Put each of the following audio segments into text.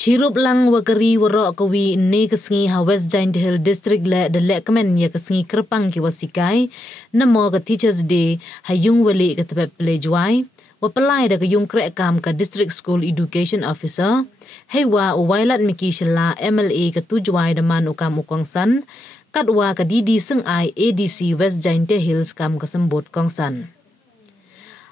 Chirup lang wakari warok kawi ne kesengi ha West Giant Hill District le de lehkmen ya kesengi kerpang ki wasikai namo ka Teachers Day hayung wali ka tepet play Jowai wapelai da ka yung krek kam ka District School Education Officer heiwa uwailat miki shela MLA ka tu Jowai da man ukam ukongsan katwa ka didi seng ai ADC West Giant Hills kam ka sembut kongsan.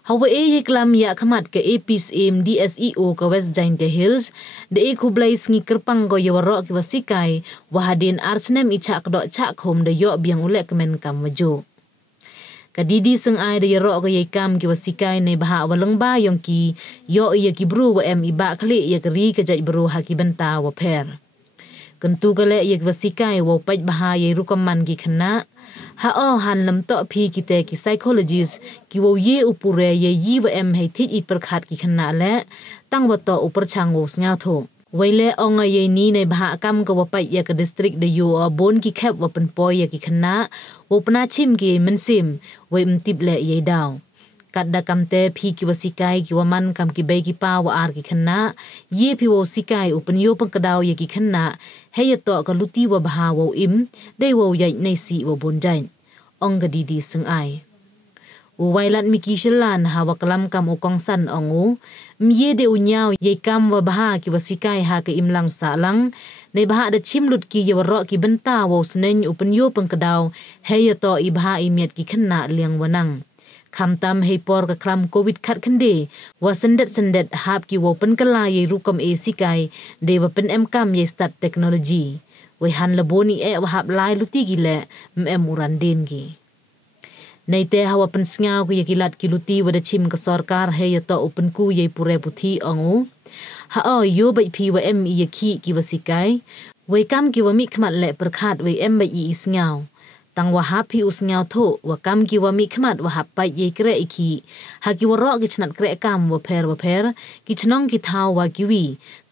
Hawa hiklam ya kamat ke APSM DSEO ke West Giant Hills de kublai sengi kerpang go yawarok ki wasikai wahadin arsnem ichak dok chak hom de yok biang ulek kemen kam wajo. Kadidi seng ai de yarok ke kam ki wasikai ne baha waleng ba yong ki yok ya ki bru wa em iba kli ya keri ke jaj bru ha ki benta wa per. Kentu kale ya ki wasikai wa paj baha ye rukaman ki khana hao han lam to phi kite ki psychologist ki wo ye upure ye yi wa em hai thi I perkhat ki khana le tang wa to upar chang wo snya tho waile onga ye ni nei bha kam ko wa pai ya ka district de yo bon ki khap wa pen po ya ki khana wo pna chim ki men sim we mtip le ye daw kadda kamte phi ki wasikai ki waman kam ki bai ki pa wa ar ki khana ye phi wo sikai upan yo pang kadaw ye ki khana he to ka luti wa bha wo im dei wo yai nei si wo bon jain ong ga didi seng ai wailat miki shelan ha wa kalam kam ukong san ongu mye de unyaw ye kam wa bha ki wasikai ha ka imlang sa lang nei bha da chimlut ki ye ro ki benta wo snen upan yo pang kadaw he to I bha I miet ki khana liang wanang Kamtam hei por ka klam COVID khat kende wa sendet hap ki wo pen kala ye rukam e sikai de wa pen em kam ye start technology we han laboni e wa hap lai luti gile em uran den gi nei te hawa pen sngaw ki ye kilat ki luti wa da chim ka sarkar he ye to open ku ye pure puthi angu ha o yo bai phi wa em ye ki wasikai we kam ki wa mi khmat le perkhat we em bai I sngaw tang wa hapi usnyaw tho wa kam ki wa mi khmat wa hapai ye kre iki ha ki wa ro ki chnat kre kam wa pher ki chnong ki thaw wa ki wi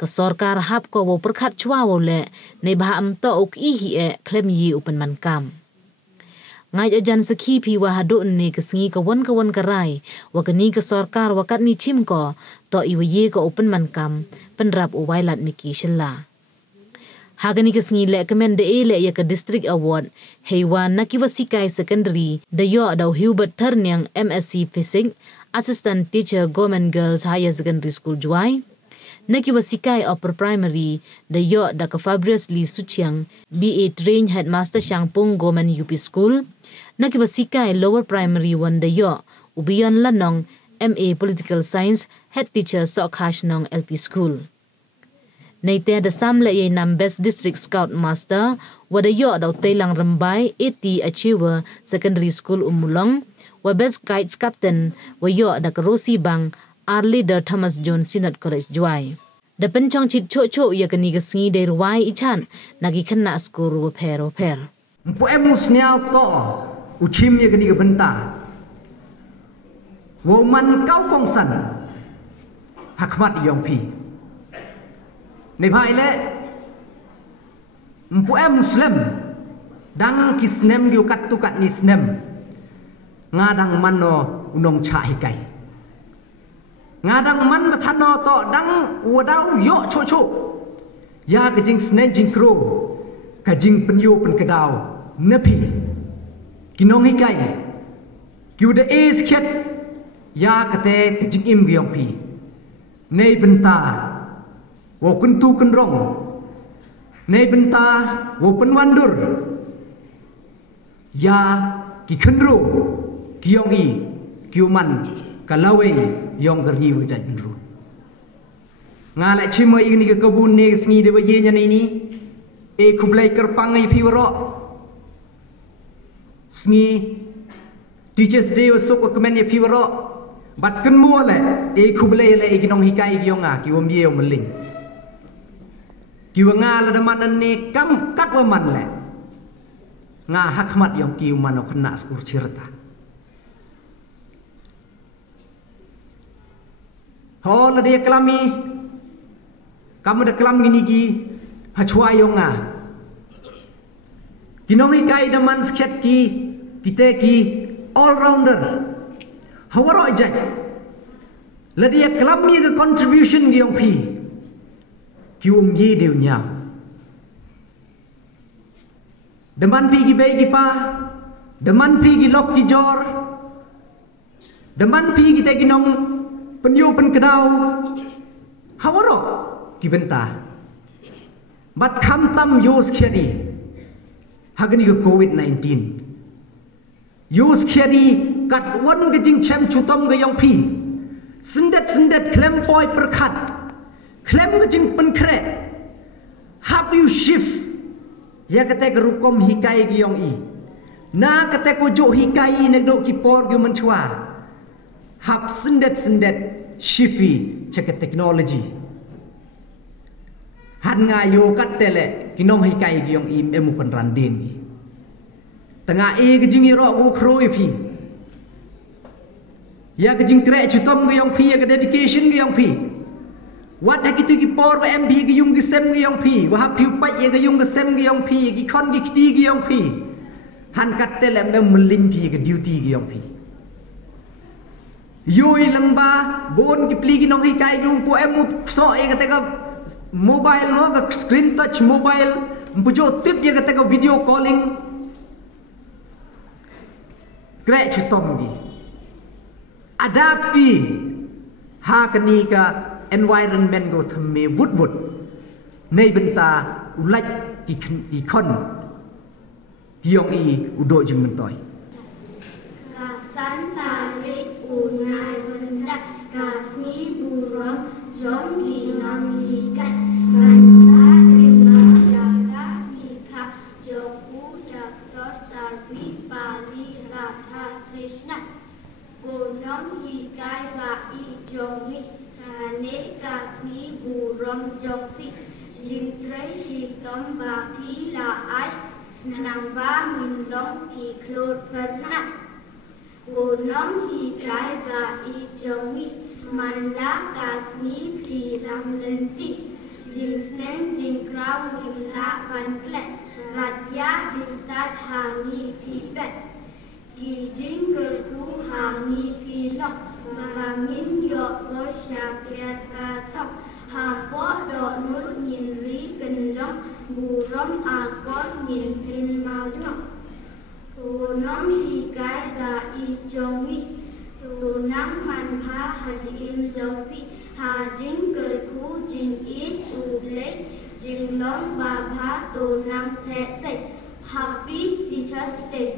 ka sarkar hap ko wo perkhat chwa wo le nei ba am to ok I hi e khlem yi upan man kam ngai ajan sakhi phi wa hadu ne ka sngi ka won ka rai wa ka ni ka sarkar wa kat ni chim ko to I wa ye ko upan man kam penrap u wailat miki shilla Hagani kesengi lehkmen de ele ya ke district award heiwan naki wasikai secondary de yo da Hubert Ternyang MSc Physics assistant teacher government girls higher secondary school Jowai naki wasikai upper primary de yo da ke Fabrius Lee Suchiang BA trained headmaster Shangpung government UP school naki wasikai lower primary one de yo ubion lanong MA political science head teacher Sokhash nong LP school Nei te da samle ye nam best district scout master wada yo da tailang rambai 80 achiever secondary school umulong wa best guides captain wa yo da karosi bang our leader Thomas John Synod College Jowai da penchong chit cho ya kani ka sngi de ruai ichan nagi khanna skor wa pher po emus nyao to uchim ye kani ka benta wo man kau kong san hakmat yong pi Nei bhai le mpu muslim dang kisnem giu kat tu kat ni snem ngadang manno unong cha hikai ngadang man mathano to dang wadau yo cho ya ka jing sne jing kro ka jing penyo pen kedau nepi kinong hikai giu de es khet ya kate ka jing im giong pi nei benta wo kuntu kunrong nei benta wo penwandur ya ki khenru kiong I kiuman kalawe yong gerni wajaj nru ngala chimoi ni ka kabun ne sngi de ye nya ni e kublai kerpang ai phiwro sngi teachers day wasuk ko men ye phiwro bat kan mo le e kublai le e kinong hikai kionga kiom ye meling Kiwa nga la daman ne kam kat wa man le nga hakmat yang kiu man kena skur cirta ho la dia kelami kamu da kelam gini gi hachwa yang nga kinong ikai daman sket ki kita ki all rounder hawaro jai la dia kelami ke contribution gi yang pi kium ye deu nya deman pi gi be gi pa deman pi gi lok gi jor deman pi gi te gi nong penyo pen kedau hawaro ki benta bat kham tam yos khedi hagni ko covid-19 yos khedi kat wan ge jing chem chutom ge yong pi sendet klem poi perkhat klem ge jing pen kre have you shift ya kate ke rukom hikai gi yong i na kate ko jo hikai nek do ki por ge menchwa hab sendet shifi cek teknologi han nga yo kat tele kinong hikai gi yong im emu kon randen gi tengah e ge jing ro go kroi pi ya ge jing kre chutom ge yong pi ya ge dedication ge yong pi wat ha kitu ki por wa mb ge yung ge sem ge yong pi wa ha piu pa ye ge yung ge sem ge yong pi gi kon gi kti ge yong pi han kat tele me melin pi ge duty ge yong pi yoi lamba bon ki pli gi nong hikai gi po emu so e ge te ga mobile no ga screen touch mobile mpujo tip ye ge te ga video calling kre chutom gi adapt ki ha kani ka environment go thme vut nei benta ulaj ki khon ki yong i udo jing mentoi ka santa re unai benda ka sni buram jom ki nang likan kan sa rima ya ka sikha joku doktor sarvi pali radha krishna gunong hikai wa i jongi kane kasni buram jongpi jing trai shi tom ba pi la ai nang ba min long ki klot perna gunong hikai wa i jongi man la kasni pi ram lenti jing snen jing kraw nim la ban klet bat ya jing start hangi pi bet ki jing ger ku hangi pi lok mangin yo boy syakliat katok hapo do nur ngin ri kendong burom akor ngin tin mau dong tunong hikai ba i jongi tunang man pha haji im jongpi ha jing ger ku jing it u le jing long ba pha tunang the se happy teachers day.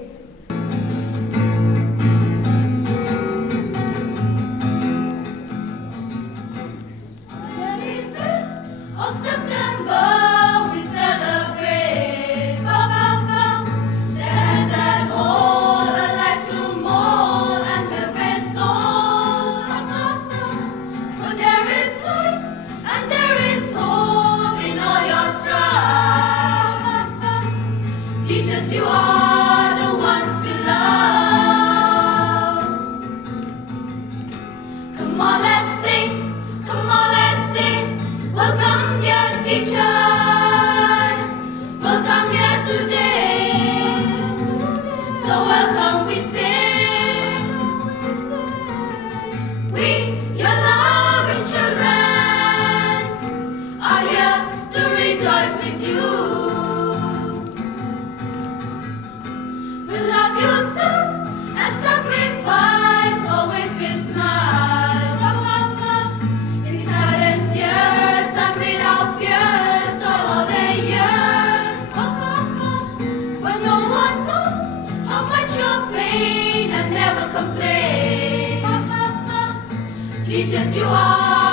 You are the ones we love. Come on, let's sing. Come on, let's sing. Welcome, dear teachers. Welcome here today. So welcome, we sing. We, your loving children, are here to rejoice with you. Sacrifice always with smile. In silent tears and without fears for all the years. When no one knows how much your pain and never complain. Teachers you are.